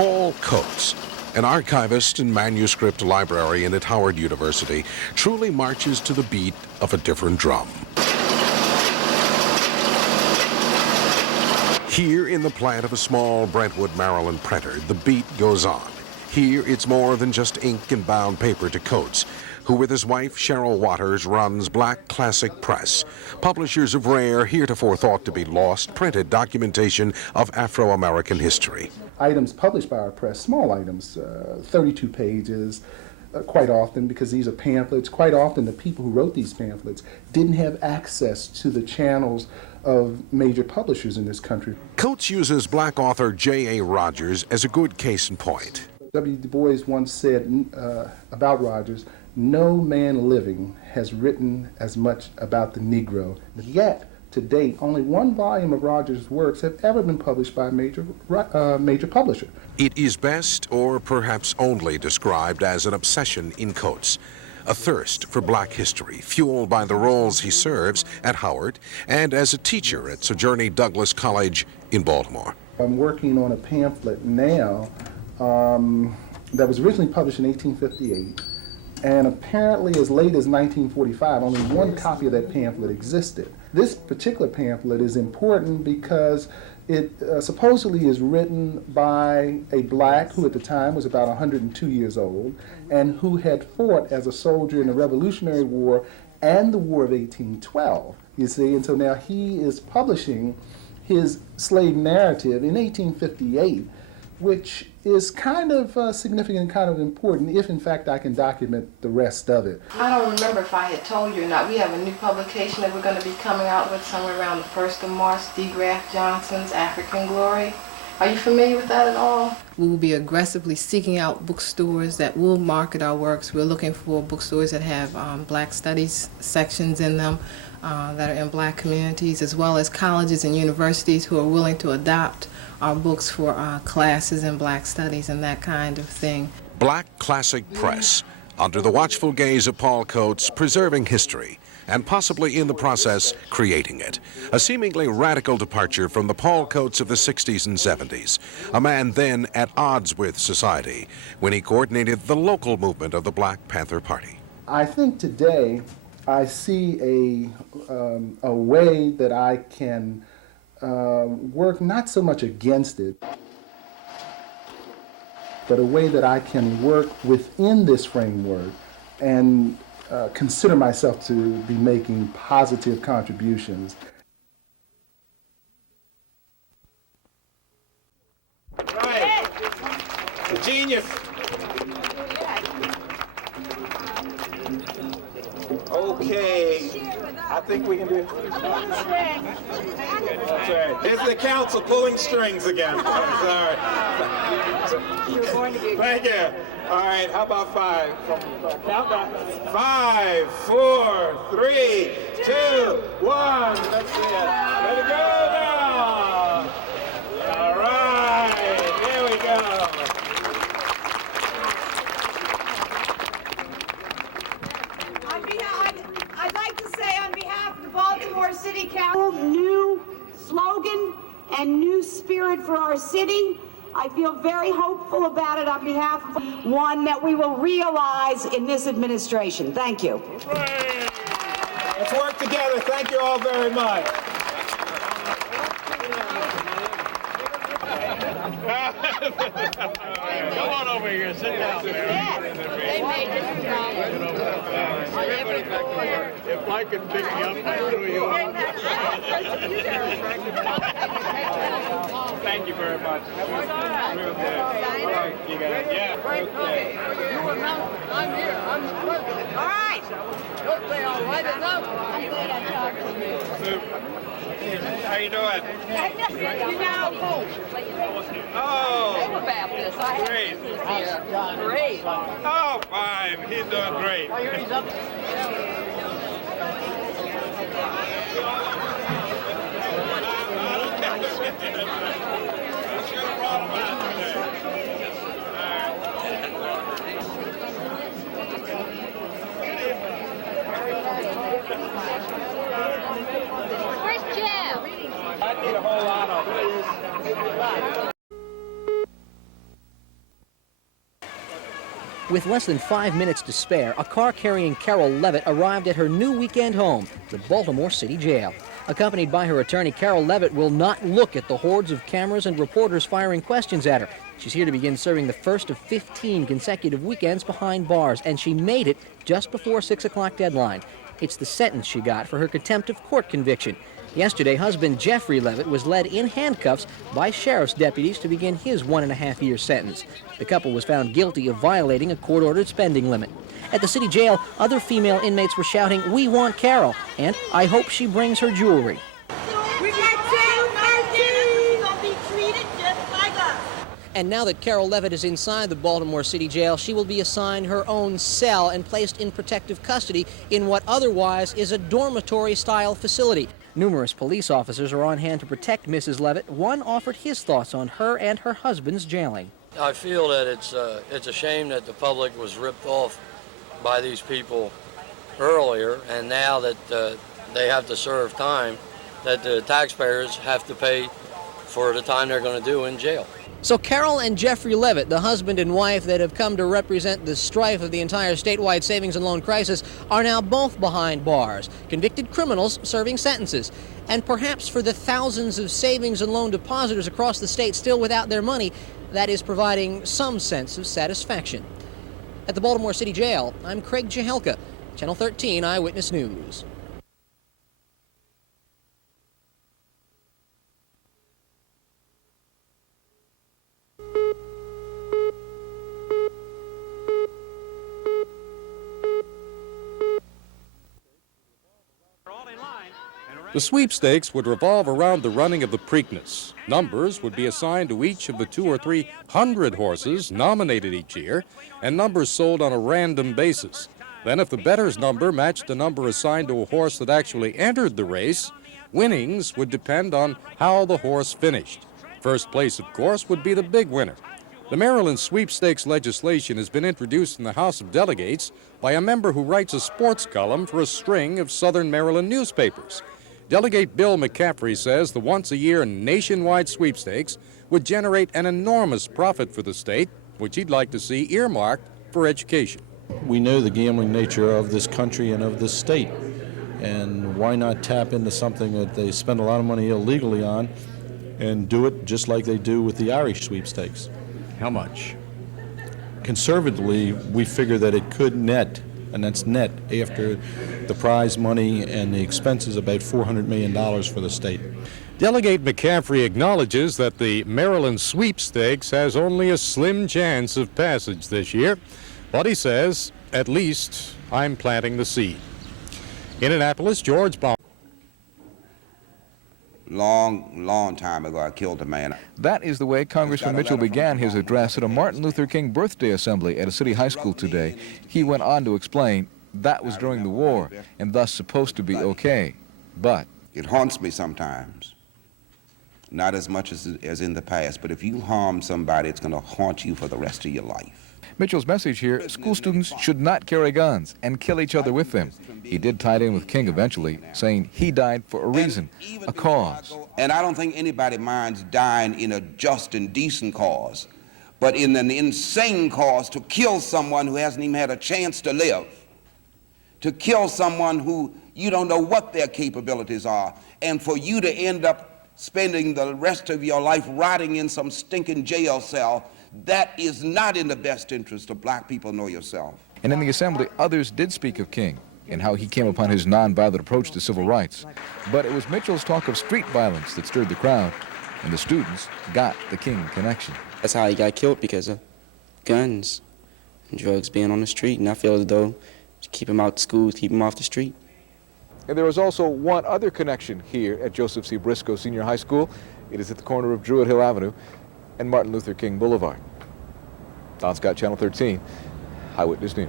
Paul Coates, an archivist and manuscript librarian at Howard University, truly marches to the beat of a different drum. Here in the plant of a small Brentwood, Maryland printer, the beat goes on. Here it's more than just ink and bound paper to Coates, who with his wife Cheryl Waters runs Black Classic Press, publishers of rare, heretofore thought to be lost, printed documentation of Afro-American history. Items published by our press, small items, 32 pages, quite often, because these are pamphlets, quite often the people who wrote these pamphlets didn't have access to the channels of major publishers in this country. Coates uses Black author J.A. Rogers as a good case in point. W. Du Bois once said about Rogers, "No man living has written as much about the Negro." Yet, to date, only one volume of Rogers' works have ever been published by a major publisher. It is best, or perhaps only, described as an obsession in Coates. A thirst for Black history, fueled by the roles he serves at Howard and as a teacher at Sojourner Douglas College in Baltimore. I'm working on a pamphlet now that was originally published in 1858, and apparently as late as 1945, only one copy of that pamphlet existed. This particular pamphlet is important because it supposedly is written by a Black who at the time was about 102 years old and who had fought as a soldier in the Revolutionary War and the War of 1812, you see, and so now he is publishing his slave narrative in 1858, which is kind of significant and kind of important if, in fact, I can document the rest of it. I don't remember if I had told you or not. We have a new publication that we're going to be coming out with somewhere around the 1st of March, D. Graff Johnson's African Glory. Are you familiar with that at all? We will be aggressively seeking out bookstores that will market our works. We're looking for bookstores that have Black Studies sections in them, that are in Black communities, as well as colleges and universities who are willing to adopt our books for classes in Black Studies and that kind of thing. Black Classic Press, under the watchful gaze of Paul Coates, preserving history, and possibly in the process, creating it. A seemingly radical departure from the Paul Coates of the 60s and 70s, a man then at odds with society, when he coordinated the local movement of the Black Panther Party. I think today I see a way that I can work not so much against it, but a way that I can work within this framework and consider myself to be making positive contributions. Right. The genius. Okay. I think we can do it. That's right. This is the council pulling strings again. Sorry. Thank you. All right, how about 5? Countdown. 5, 4, 3, 2, 1. Let's see it. Let it go now. All right, here we go. I'd like to say on behalf of the Baltimore City Council, new slogan and new spirit for our city. I feel very hopeful about it on behalf of one that we will realize in this administration. Thank you. Let's work together. Thank you all very much. Come on over here, sit down there. They made this problem. If I can pick you up, I do you. Thank you very much. Real good. All right, you guys. Yeah. Okay. I'm here. I'm the president. All right. Don't say all right enough. I'm glad I talked to you. Super. How you doing? You know, Oh, Baptist. great. Great. Oh, fine. He's doing great. Where's Jeff? I need a whole lot of them. With less than 5 minutes to spare, a car carrying Carol Levitt arrived at her new weekend home, the Baltimore City Jail. Accompanied by her attorney, Carol Levitt will not look at the hordes of cameras and reporters firing questions at her. She's here to begin serving the first of 15 consecutive weekends behind bars, and she made it just before 6 o'clock deadline. It's the sentence she got for her contempt of court conviction. Yesterday, husband Jeffrey Levitt was led in handcuffs by sheriff's deputies to begin his 1.5-year sentence. The couple was found guilty of violating a court-ordered spending limit. At the city jail, other female inmates were shouting, "We want Carol," and "I hope she brings her jewelry." We got 2 gonna be treated just like us. And now that Carol Levitt is inside the Baltimore City Jail, she will be assigned her own cell and placed in protective custody in what otherwise is a dormitory-style facility. Numerous police officers are on hand to protect Mrs. Levitt. One offered his thoughts on her and her husband's jailing. I feel that it's a shame that the public was ripped off by these people earlier, and now that they have to serve time, that the taxpayers have to pay for the time they're going to do in jail. So Carol and Jeffrey Levitt, the husband and wife that have come to represent the strife of the entire statewide savings and loan crisis, are now both behind bars, convicted criminals serving sentences. And perhaps for the thousands of savings and loan depositors across the state still without their money, that is providing some sense of satisfaction. At the Baltimore City Jail, I'm Craig Jahelka, Channel 13 Eyewitness News. The sweepstakes would revolve around the running of the Preakness. Numbers would be assigned to each of the 200 or 300 horses nominated each year, and numbers sold on a random basis. Then if the bettor's number matched the number assigned to a horse that actually entered the race, winnings would depend on how the horse finished. First place, of course, would be the big winner. The Maryland sweepstakes legislation has been introduced in the House of Delegates by a member who writes a sports column for a string of Southern Maryland newspapers. Delegate Bill McCaffrey says the once-a-year nationwide sweepstakes would generate an enormous profit for the state, which he'd like to see earmarked for education. We know the gambling nature of this country and of this state, and why not tap into something that they spend a lot of money illegally on and do it just like they do with the Irish sweepstakes? How much? Conservatively, we figure that it could net, and that's net after the prize money and the expenses, about $400 million for the state. Delegate McCaffrey acknowledges that the Maryland sweepstakes has only a slim chance of passage this year, but he says, at least I'm planting the seed. In Annapolis, George Baum. Long time ago, I killed a man. That is the way Congressman Mitchell began his address at a Martin Luther King birthday assembly at a city high school today. He went on to explain that was during the war and thus supposed to be okay. But it haunts me sometimes. Not as much as in the past, but if you harm somebody, it's going to haunt you for the rest of your life. Mitchell's message here, school students should not carry guns and kill each other with them. He did tie it in with King eventually, saying he died for a reason, a cause. And I don't think anybody minds dying in a just and decent cause, but in an insane cause to kill someone who hasn't even had a chance to live, to kill someone who you don't know what their capabilities are, and for you to end up spending the rest of your life rotting in some stinking jail cell. That is not in the best interest of black people nor yourself. And in the assembly, others did speak of King and how he came upon his nonviolent approach to civil rights. But it was Mitchell's talk of street violence that stirred the crowd, and the students got the King connection. That's how he got killed, because of guns and drugs being on the street, and I feel as though to keep him out of school, keep him off the street. And there is also one other connection here at Joseph C. Briscoe Senior High School. It is at the corner of Druid Hill Avenue and Martin Luther King Boulevard. Don Scott, Channel 13, Eyewitness News.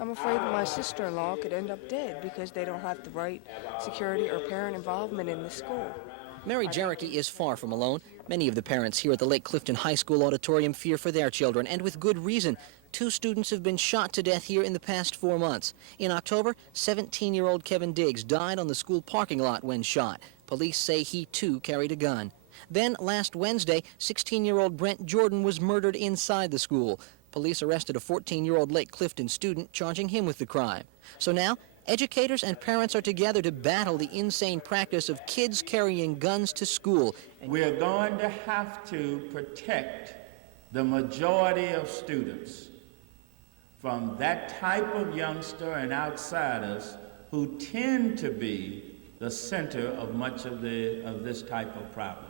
I'm afraid my sister-in-law could end up dead because they don't have the right security or parent involvement in the school. Mary Jericho is far from alone. Many of the parents here at the Lake Clifton High School auditorium fear for their children, and with good reason. 2 students have been shot to death here in the past 4 months. In October, 17-year-old Kevin Diggs died on the school parking lot when shot. Police say he, too, carried a gun. Then, last Wednesday, 16-year-old Brent Jordan was murdered inside the school. Police arrested a 14-year-old Lake Clifton student, charging him with the crime. So now, educators and parents are together to battle the insane practice of kids carrying guns to school. We're going to have to protect the majority of students from that type of youngster and outsiders who tend to be the center of much of this type of problem.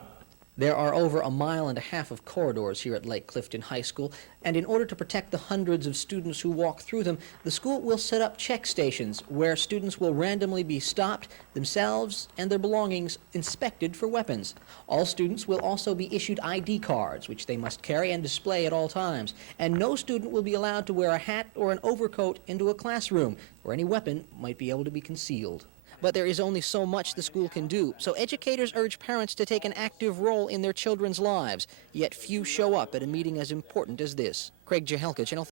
There are over 1.5 miles of corridors here at Lake Clifton High School, and in order to protect the hundreds of students who walk through them, the school will set up check stations where students will randomly be stopped, themselves and their belongings inspected for weapons. All students will also be issued ID cards, which they must carry and display at all times, and no student will be allowed to wear a hat or an overcoat into a classroom where any weapon might be able to be concealed. But there is only so much the school can do, so educators urge parents to take an active role in their children's lives, yet few show up at a meeting as important as this. Craig Jahelka, Channel